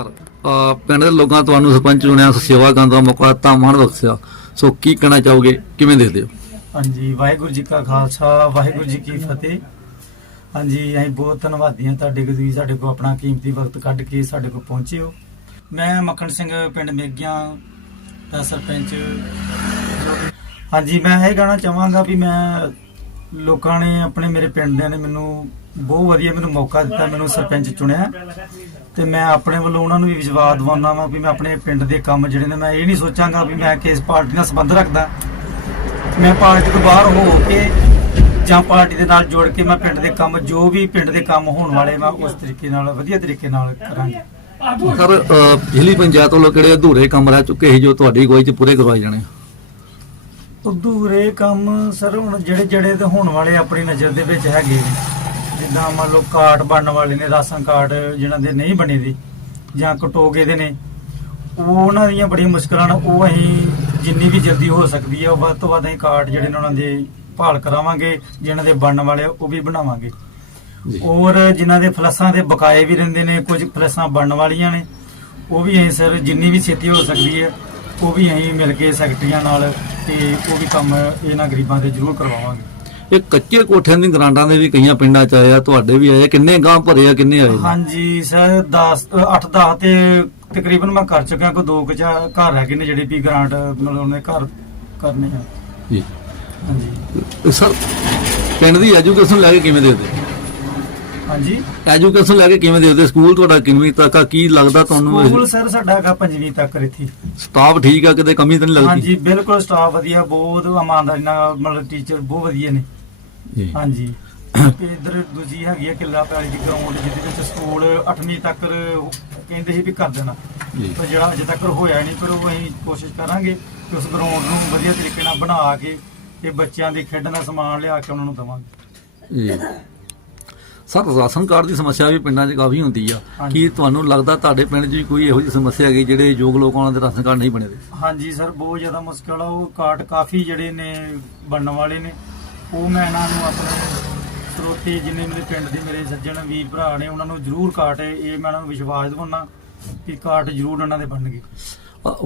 ਅਹ ਪਿੰਡ ਦੇ ਲੋਕਾਂ ਤੁਹਾਨੂੰ ਸਰਪੰਚ ਚੁਣਿਆ, ਸੇਵਾ ਕਰਨ ਦਾ ਮੌਕਾ ਦਿੱਤਾ, ਮਾਣ ਬਖਸ਼ਿਆ। ਸੋ ਕੀ ਕਹਿਣਾ ਚਾਹੋਗੇ? ਕਿਵੇਂ ਦੇਖਦੇ ਹੋ? ਹਾਂਜੀ, ਵਾਹਿਗੁਰੂ ਜੀ ਕਾ ਖਾਲਸਾ, ਵਾਹਿਗੁਰੂ ਜੀ ਕੀ ਫਤਿਹ। ਹਾਂਜੀ, ਅਸੀਂ ਬਹੁਤ ਧੰਨਵਾਦੀ ਹਾਂ ਤੁਹਾਡੇ ਕਿ ਤੁਸੀਂ ਸਾਡੇ ਕੋਲ ਆਪਣਾ ਕੀਮਤੀ ਵਕਤ ਕੱਢ ਕੇ ਸਾਡੇ ਕੋਲ ਪਹੁੰਚੇ ਹੋ। ਮੈਂ ਮੱਖਣ ਸਿੰਘ ਪਿੰਡ ਮੇਗਿਆਂ ਦਾ ਸਰਪੰਚ। ਹਾਂਜੀ, ਮੈਂ ਇਹ ਕਹਿਣਾ ਚਾਹਾਂਗਾ ਵੀ ਮੈਂ ਲੋਕਾਂ ਨੇ, ਆਪਣੇ ਮੇਰੇ ਪਿੰਡਿਆਂ ਨੇ ਮੈਨੂੰ ਬਹੁਤ ਵਧੀਆ ਮੈਨੂੰ ਮੌਕਾ ਦਿੱਤਾ ਮੈਨੂੰ ਸਰਪੰਚ ਚੁਣਿਆ। ਤੇ ਮੈਂ ਆਪਣੇ ਵੱਲੋਂ ਉਹਨਾਂ ਨੂੰ ਵੀ ਵਿਸ਼ਵਾਸ ਦਿਵਾਉਣਾ ਵਾਂ ਵੀ ਮੈਂ ਆਪਣੇ ਪਿੰਡ ਦੇ ਕੰਮ ਜਿਹੜੇ ਨੇ ਮੈਂ ਇਹ ਨਹੀਂ ਸੋਚਾਂਗਾ ਵੀ ਮੈਂ ਕਿਸ ਪਾਰਟੀ ਨਾਲ ਸੰਬੰਧ ਰੱਖਦਾ। ਮੈਂ ਪਾਰਟੀ ਤੋਂ ਬਾਹਰ ਹੋ ਕੇ ਜਾਂ ਪਾਰਟੀ ਦੇ ਨਾਲ ਜੁੜ ਕੇ ਮੈਂ ਪਿੰਡ ਦੇ ਕੰਮ ਜੋ ਵੀ ਪਿੰਡ ਦੇ ਕੰਮ ਹੋਣ ਵਾਲੇ ਮੈਂ ਉਸ ਤਰੀਕੇ ਨਾਲ ਵਧੀਆ ਤਰੀਕੇ ਨਾਲ ਕਰਾਂਗਾ। ਸਰ ਪਿਛਲੀ ਪੰਚਾਇਤ ਵੱਲੋਂ ਕਿਹੜੇ ਅਧੂਰੇ ਕੰਮ ਰਹਿ ਚੁੱਕੇ ਸੀ ਜੋ ਤੁਹਾਡੀ ਅਗਵਾਈ 'ਚ ਪੂਰੇ ਕਰਵਾਏ ਜਾਣੇ? ਅਧੂਰੇ ਕੰਮ ਸਰ ਹੁਣ ਜਿਹੜੇ ਜਿਹੜੇ ਤੇ ਹੋਣ ਵਾਲੇ ਆਪਣੀ ਨਜ਼ਰ ਦੇ ਵਿੱਚ ਹੈਗੇ। ਜਿੱਦਾਂ ਮੰਨ ਲਓ ਕਾਰਡ ਬਣਨ ਵਾਲੇ ਨੇ ਰਾਸ਼ਨ ਕਾਰਡ ਜਿਨ੍ਹਾਂ ਦੇ ਨਹੀਂ ਬਣੇ ਦੇ ਜਾਂ ਕਟੋਗੇ ਦੇ ਨੇ ਉਹ ਉਹਨਾਂ ਦੀਆਂ ਬੜੀਆਂ ਮੁਸ਼ਕਲਾਂ ਨੇ ਉਹ ਅਸੀਂ ਜਿੰਨੀ ਵੀ ਜਲਦੀ ਹੋ ਸਕਦੀ ਹੈ ਉਹ ਵੱਧ ਤੋਂ ਵੱਧ ਅਸੀਂ ਕਾਰਡ ਜਿਹੜੇ ਨੇ ਉਹਨਾਂ ਦੇ ਭਾਲ ਕਰਾਵਾਂਗੇ ਜਿਨ੍ਹਾਂ ਦੇ ਬਣਨ ਵਾਲੇ ਉਹ ਵੀ ਬਣਾਵਾਂਗੇ। ਔਰ ਜਿਨ੍ਹਾਂ ਦੇ ਫਲਸਾਂ ਦੇ ਬਕਾਏ ਵੀ ਰਹਿੰਦੇ ਨੇ ਕੁਝ ਫਲਸਾਂ ਬਣਨ ਵਾਲੀਆਂ ਨੇ ਉਹ ਵੀ ਅਸੀਂ ਸਰ ਜਿੰਨੀ ਵੀ ਛੇਤੀ ਹੋ ਸਕਦੀ ਹੈ ਉਹ ਵੀ ਅਸੀਂ ਮਿਲ ਕੇ ਸੈਕਟਰੀਆਂ ਨਾਲ ਤੇ ਉਹ ਵੀ ਕੰਮ ਇਹਨਾਂ ਗਰੀਬਾਂ ਦੇ ਜ਼ਰੂਰ ਕਰਵਾਵਾਂਗੇ। ਇਹ ਕੱਚੇ ਕੋਠਿਆਂ ਦੀ ਗਰਾਂਟਾਂ ਦੇ ਵੀ ਕਈਆਂ ਪਿੰਡਾਂ 'ਚ ਆਏ ਆ ਤੁਹਾਡੇ ਵੀ ਆਏ ਆ। ਕਿੰਨੇ ਗਾਂ ਭਰੇ ਆ ਕਿੰਨੇ ਆਏ? ਹਾਂਜੀ ਸਰ 10 8 10 ਤੇ ਤਕਰੀਬਨ ਮੈਂ ਕਰ ਚੁੱਕਿਆ ਕੋਈ ਦੋ ਕੁ ਜਾਂ ਘਰ ਹੈਗੇ ਨੇ ਜਿਹੜੇ ਵੀ ਗ੍ਰਾਂਟ ਮਤਲਬ ਉਹਨੇ ਘਰ ਕਰਨੇ ਆ। ਜੀ। ਹਾਂਜੀ। ਤੇ ਸਰ ਪਿੰਡ ਦੀ ਐਜੂਕੇਸ਼ਨ ਲੈ ਕੇ ਕਿਵੇਂ ਦੇਖਦੇ ਹਾਂਜੀ? ਐਜੂਕੇਸ਼ਨ ਲੈ ਕੇ ਕਿਵੇਂ ਦੇਖਦੇ ਸਕੂਲ ਤੁਹਾਡਾ ਕਿੰਨਵੀਂ ਤੱਕ ਆ? ਕੀ ਲੱਗਦਾ ਤੁਹਾਨੂੰ ਸਕੂਲ ਸਰ ਸਾਡਾ ਹੈਗਾ ਪੰਜਵੀਂ ਤੱਕ ਇੱਥੇ। ਸਟਾਫ ਠੀਕ ਆ ਕਿਤੇ ਕਮੀ ਤਾਂ ਨਹੀਂ ਲੱਗਦੀ? ਹਾਂਜੀ ਬਿਲਕੁਲ ਸਟਾਫ ਵਧੀਆ ਬਹੁਤ ਇਮਾਨਦਾਰੀ ਨਾਲ ਮਤਲਬ ਟੀਚਰ ਬਹੁਤ ਵਧੀਆ ਨੇ। ਜੀ। ਹਾਂਜੀ। ਤੇ ਇਧਰ ਦੂਜੀ ਹੈਗੀ ਆ ਕਿੱਲਾ ਪੈਲੀ ਦੀ ਗਰਾਊਂਡ ਜਿਹਦੇ ਵਿੱਚ ਸਕੂਲ 8ਵੀਂ ਤੱਕ ਕਹਿੰਦੇ ਸੀ ਵੀ ਕਰ ਦੇਣਾ। ਜੀ। ਪਰ ਜਿਹੜਾ ਅਜੇ ਤੱਕ ਹੋਇਆ ਨਹੀਂ ਪਰ ਉਹ ਅਸੀਂ ਕੋਸ਼ਿਸ਼ ਕਰਾਂਗੇ ਕਿ ਉਸ ਗਰਾਊਂਡ ਨੂੰ ਵਧੀਆ ਤਰੀਕੇ ਨਾਲ ਬਣਾ ਕੇ ਤੇ ਬੱਚਿਆਂ ਦੇ ਖੇਡਣ ਦਾ ਸਮਾਨ ਲਿਆ ਕੇ ਉਹਨਾਂ ਨੂੰ ਦੇਵਾਂਗੇ। ਜੀ। ਸਰ ਰਾਸ਼ਨ ਕਾਰਡ ਦੀ ਸਮੱਸਿਆ ਵੀ ਪਿੰਡਾਂ 'ਚ ਕਾਫੀ ਹੁੰਦੀ ਆ। ਹਾਂਜੀ। ਕੀ ਤੁਹਾਨੂੰ ਲੱਗਦਾ ਤੁਹਾਡੇ ਪਿੰਡ 'ਚ ਵੀ ਕੋਈ ਇਹੋ ਜਿਹੀ ਸਮੱਸਿਆ ਹੈਗੀ ਜਿਹੜੇ ਯੋਗ ਲੋਕ ਦੇ ਰਾਸ਼ਨ ਕਾਰਡ ਨਹੀਂ ਬਣੇ? ਦੇ ਹਾਂਜੀ ਸਰ ਬਹੁਤ ਜ਼ਿਆਦਾ ਮੁਸ਼ਕਲ ਆ। ਉਹ ਕਾਰਡ ਕਾਫੀ ਜਿਹੜੇ ਨੇ ਬਣਨ ਵਾਲੇ ਨੇ। ਉਹ ਮੈਂ ਇਹਨਾਂ ਨੂੰ ਆਪਣੇ ਸਰੋਤੇ ਜਿੰਨੇ ਮੇਰੇ ਪਿੰਡ ਦੇ ਮੇਰੇ ਸੱਜਣ ਵੀਰ ਭਰਾ ਨੇ ਉਹਨਾਂ ਨੂੰ ਜ਼ਰੂਰ ਕਾਰਡ ਇਹ ਮੈਂ ਉਹਨਾਂ ਨੂੰ ਵਿਸ਼ਵਾਸ ਦਿਵਾਉਣਾ ਕਿ ਕਾਰਡ ਜ਼ਰੂਰ ਉਹਨਾਂ ਦੇ ਬਣਨਗੇ।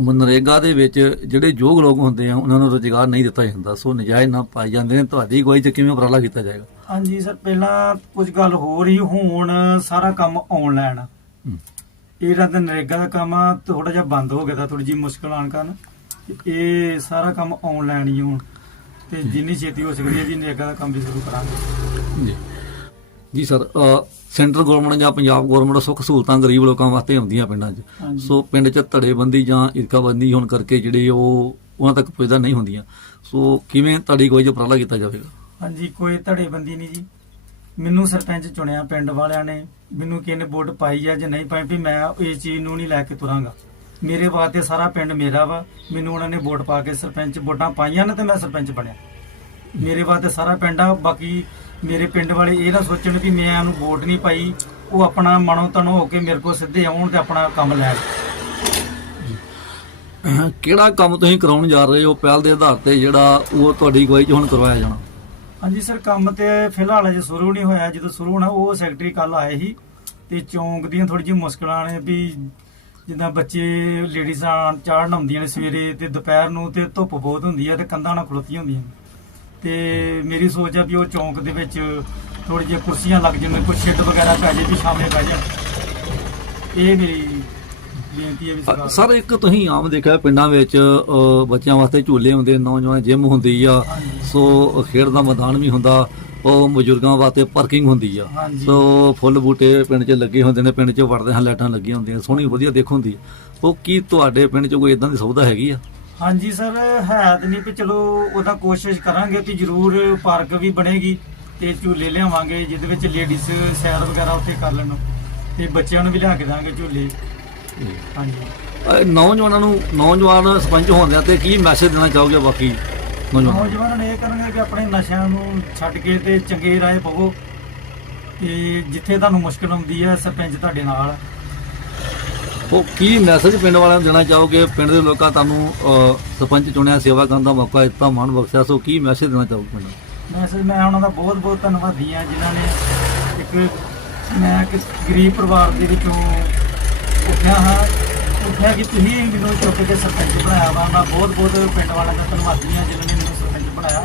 ਮਨਰੇਗਾ ਦੇ ਵਿੱਚ ਜਿਹੜੇ ਯੋਗ ਲੋਕ ਹੁੰਦੇ ਆ ਉਹਨਾਂ ਨੂੰ ਰੁਜ਼ਗਾਰ ਨਹੀਂ ਦਿੱਤਾ ਜਾਂਦਾ। ਸੋ ਨਜਾਇਜ਼ ਨਾ ਪਾਏ ਜਾਂਦੇ ਨੇ। ਤੁਹਾਡੀ ਅਗਵਾਈ 'ਚ ਕਿਵੇਂ ਉਪਰਾਲਾ ਕੀਤਾ ਜਾਏਗਾ? ਹਾਂਜੀ ਸਰ ਪਹਿਲਾਂ ਕੁਝ ਗੱਲ ਹੋ। ਰਹੀ ਹੁਣ ਸਾਰਾ ਕੰਮ ਆਨਲਾਈਨ ਇਹਦਾ ਤਾਂ ਨਰੇਗਾ ਦਾ ਕੰਮ ਥੋੜਾ ਜਿਹਾ ਬੰਦ ਹੋ ਗਿਆ ਤਾਂ ਥੋੜੀ ਜਿਹੀ ਮੁਸ਼ਕਲ ਆਣ ਕਾਰਨ। ਇਹ ਸਾਰਾ ਕੰਮ ਆਨਲਾਈਨ ਹੀ ਹੁਣ। ਤੇ ਜਿੰਨੀ ਛੇਤੀ ਹੋ ਸਕਦੀ ਹੈ ਜੀ ਨਰੇਗਾ ਦਾ ਕੰਮ ਵੀ ਸ਼ੁਰੂ ਕਰਾਂਗੇ। ਜੀ। ਜੀ ਸਰ ਸੈਂਟਰ ਗਵਰਨਮੈਂਟ ਜਾਂ ਪੰਜਾਬ ਗਵਰਨਮੈਂਟ ਸੁੱਖ ਸਹੂਲਤਾਂ ਗਰੀਬ ਲੋਕਾਂ ਵਾਸਤੇ ਆਉਂਦੀਆਂ ਪਿੰਡਾਂ 'ਚ। ਸੋ ਪਿੰਡ 'ਚ ਧੜੇਬੰਦੀ ਜਾਂ ਇਰਕਾਬੰਦੀ ਹੋਣ ਕਰਕੇ ਜਿਹੜੇ ਉਹ ਉਹਨਾਂ ਤੱਕ ਪੁੱਜਦਾ ਨਹੀਂ ਹੁੰਦੀਆਂ। ਸੋ ਕਿਵੇਂ ਤੁਹਾਡੀ 'ਚ ਉਪਰਾਲਾ ਕੀਤਾ ਜਾਵੇਗਾ? ਹਾਂਜੀ ਕੋਈ ਧੜੇਬੰਦੀ ਨਹੀਂ ਜੀ। ਮੈਨੂੰ ਸਰਪੰਚ ਚੁਣਿਆ ਪਿੰਡ ਵਾਲਿਆਂ ਨੇ। ਮੈਨੂੰ ਕਿਹਨੇ ਵੋਟ ਪਾਈ ਆ ਜਾਂ ਨਹੀਂ ਪਾਈ ਵੀ ਮੈਂ ਇਸ ਚੀਜ਼ ਨੂੰ ਨਹੀਂ ਲੈ ਕੇ ਤੁਰਾਂਗਾ। ਮੇਰੇ ਵਾਸਤੇ ਸਾਰਾ ਪਿੰਡ ਮੇਰਾ ਵਾ। ਮੈਨੂੰ ਉਹਨਾਂ ਨੇ ਵੋਟ ਪਾ ਕੇ ਸਰਪੰਚ ਵੋਟਾਂ ਪਾਈਆਂ ਨੇ ਤੇ ਮੈਂ ਸਰਪੰਚ ਬਣਿਆ। ਮੇਰੇ ਵਾਸਤੇ ਸਾਰਾ ਪਿੰਡ ਆ ਬਾਕੀ ਮੇਰੇ ਪਿੰਡ ਵਾਲੇ ਇਹ ਨਾ ਸੋਚਣ ਵੀ ਮੈਂ ਉਹਨੂੰ ਵੋਟ ਨਹੀਂ ਪਾਈ। ਉਹ ਆਪਣਾ ਮਨੋਂ ਤਨ ਹੋ ਕੇ ਮੇਰੇ ਕੋਲ ਸਿੱਧੇ ਆਉਣ ਤੇ ਆਪਣਾ ਕੰਮ ਲੈਣ ਕਿਹੜਾ ਕੰਮ ਤੁਸੀਂ ਕਰਾਉਣ ਜਾ ਰਹੇ ਹੋ? ਪਹਿਲ ਦੇ ਆਧਾਰ ਤੇ ਜਿਹੜਾ ਉਹ ਤੁਹਾਡੀ ਅਗਵਾਈ 'ਚ ਹੁਣ ਕਰਵਾਇਆ ਜਾਣਾ। ਹਾਂਜੀ ਸਰ ਕੰਮ ਤੇ ਫਿਲਹਾਲ ਅਜੇ ਸ਼ੁਰੂ ਨਹੀਂ ਹੋਇਆ। ਜਦੋਂ ਸ਼ੁਰੂ ਹੋਣਾ ਉਹ ਸੈਕਟਰੀ ਕੱਲ ਆਏ ਸੀ ਤੇ ਚੌਂਕ ਦੀਆਂ ਥੋੜੀ ਜਿਹੀ ਮੁਸ਼ਕਲਾਂ ਨੇ ਵੀ ਜਿੱਦਾਂ ਬੱਚੇ ਲੇਡੀਜ਼ਾਂ ਚਾੜਨ ਆਉਂਦੀਆਂ ਨੇ ਸਵੇਰੇ ਤੇ ਦੁਪਹਿਰ ਨੂੰ ਤੇ ਧੁੱਪ ਬਹੁਤ ਹੁੰਦੀ ਹੈ ਤੇ ਕੰਧਾਂ ਨਾਲ ਖਲੋਤੀਆਂ ਹੁੰਦੀਆਂ ਤੇ ਮੇਰੀ ਸੋਚ ਆ ਵੀ ਉਹ ਚੌਂਕ ਦੇ ਵਿੱਚ ਥੋੜੀ ਜਿਹੀ ਕੁਰਸੀਆਂ ਲੱਗ ਜਾਣ ਕੋਈ ਸ਼ੈੱਡ ਵਗੈਰਾ ਪੈ ਜੇ ਵੀ ਸ਼ਾਮੇ ਪੈ ਜਾਣ। ਇਹ ਮੇਰੀ ਬੇਨਤੀ ਹੈ ਵੀ ਸਰਕਾਰ ਸਰ ਇੱਕ ਤੁਸੀਂ ਆਮ ਦੇਖਿਆ ਪਿੰਡਾਂ ਵਿੱਚ ਅ, ਬੱਚਿਆਂ ਵਾਸਤੇ ਝੂਲੇ ਹੁੰਦੇ ਨੌਜਵਾਨ ਜਿਮ ਹੁੰਦੀ ਆ। ਸੋ ਖੇਡ ਦਾ ਮੈਦਾਨ ਵੀ ਹੁੰਦਾ। ਉਹ ਬਜ਼ੁਰਗਾਂ ਵਾਸਤੇ ਪਾਰਕਿੰਗ ਹੁੰਦੀ ਆ। ਸੋ ਫੁੱਲ ਬੂਟੇ ਪਿੰਡ 'ਚ ਲੱਗੇ ਹੁੰਦੇ ਨੇ ਪਿੰਡ 'ਚ ਵੜਦੇ ਹਾਂ ਲਾਈਟਾਂ ਲੱਗੀਆਂ ਹੁੰਦੀਆਂ ਸੋਹਣੀ ਵਧੀਆ ਦੇਖ ਹੁੰਦੀ ਆ। ਉਹ ਕੀ ਤੁਹਾਡੇ ਪਿੰਡ 'ਚ ਕੋਈ ਇਦਾਂ ਦੀ ਸੁਵਿਧਾ ਹੈਗੀ ਆ? ਹਾਂਜੀ ਸਰ ਹੈ ਤੇ ਨਹੀਂ ਵੀ ਚਲੋ ਉਹਦਾ ਕੋਸ਼ਿਸ਼ ਕਰਾਂਗੇ ਕਿ ਜ਼ਰੂਰ ਪਾਰਕ ਵੀ ਬਣੇਗੀ ਤੇ ਝੂਲੇ ਲਿਆਵਾਂਗੇ ਜਿਹਦੇ ਵਿੱਚ ਲੇਡੀਜ਼ ਸੈਰ ਵਗੈਰਾ ਉੱਥੇ ਕਰ ਲੈਣ। ਤੇ ਬੱਚਿਆਂ ਨੂੰ ਵੀ ਲਿਆ ਕੇ ਦਾਂਗੇ ਝੂਲੇ। ਹਾਂਜੀ। ਨੌਜਵਾਨਾਂ ਨੂੰ ਨੌਜਵਾਨ ਸਰਪੰਚ ਹੁੰਦਿਆਂ ਤੇ ਕੀ ਮੈਸੇਜ ਦੇਣਾ ਚਾਹੋਗੇ ਬਾਕੀ? ਨੌਜਵਾਨ ਨੌਜਵਾਨਾਂ ਨੇ ਇਹ ਕਰਨਗੇ ਕਿ ਆਪਣੇ ਨਸ਼ਿਆਂ ਨੂੰ ਛੱਡ ਕੇ ਤੇ ਚੰਗੇ ਰਾਹ ਪਵੋ। ਤੇ ਜਿੱਥੇ ਤੁਹਾਨੂੰ ਮੁਸ਼ਕਲ ਆਉਂਦੀ ਹੈ ਸਰਪੰਚ ਤੁਹਾਡੇ ਨਾਲ। ਹੈ। ਉਹ ਕੀ ਮੈਸੇਜ ਪਿੰਡ ਵਾਲਿਆਂ ਨੂੰ ਦੇਣਾ ਚਾਹੋਗੇ? ਪਿੰਡ ਦੇ ਲੋਕਾਂ ਤੁਹਾਨੂੰ ਸਰਪੰਚ ਚੁਣਿਆ ਸੇਵਾ ਕਰਨ ਦਾ ਮੌਕਾ ਦਿੱਤਾ ਮਾਣ ਬਖਸ਼ਿਆ। ਸੋ ਕੀ ਮੈਸੇਜ ਦੇਣਾ ਚਾਹੋਗੇ ਪਿੰਡ ਨੂੰ? ਮੈਂ ਸਰ ਮੈਂ ਉਹਨਾਂ ਦਾ ਬਹੁਤ ਬਹੁਤ ਧੰਨਵਾਦੀ ਹਾਂ ਜਿਨ੍ਹਾਂ ਨੇ ਇੱਕ ਮੈਂ ਇੱਕ ਗਰੀਬ ਪਰਿਵਾਰ ਦੇ ਵਿੱਚੋਂ ਉੱਠਿਆ ਹਾਂ। ਹੈ ਕਿ ਤੁਸੀਂ ਮੈਨੂੰ ਚੁੱਕ ਕੇ ਸਰਪੰਚ ਬਣਾਇਆ ਵਾ ਮੈਂ ਬਹੁਤ ਬਹੁਤ ਪਿੰਡ ਵਾਲਿਆਂ ਦਾ ਧੰਨਵਾਦੀ ਹਾਂ ਜਿਨ੍ਹਾਂ ਨੇ ਮੈਨੂੰ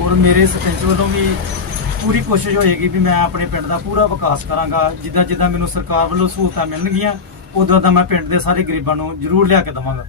ਔਰ ਮੇਰੇ ਸਰਪੰਚ ਵੱਲੋਂ ਵੀ ਪੂਰੀ ਕੋਸ਼ਿਸ਼ ਹੋਏਗੀ ਵੀ ਮੈਂ ਆਪਣੇ ਪਿੰਡ ਦਾ ਪੂਰਾ ਵਿਕਾਸ ਕਰਾਂਗਾ ਜਿੱਦਾਂ ਜਿੱਦਾਂ ਮੈਨੂੰ ਸਰਕਾਰ ਵੱਲੋਂ ਸਹੂਲਤਾਂ ਮਿਲਣਗੀਆਂ ਉਦੋਂ ਦਾ ਮੈਂ ਪਿੰਡ ਦੇ ਸਾਰੇ ਗਰੀਬਾਂ ਨੂੰ ਜ਼ਰੂਰ ਲਿਆ ਕੇ ਦੇਵਾਂਗਾ।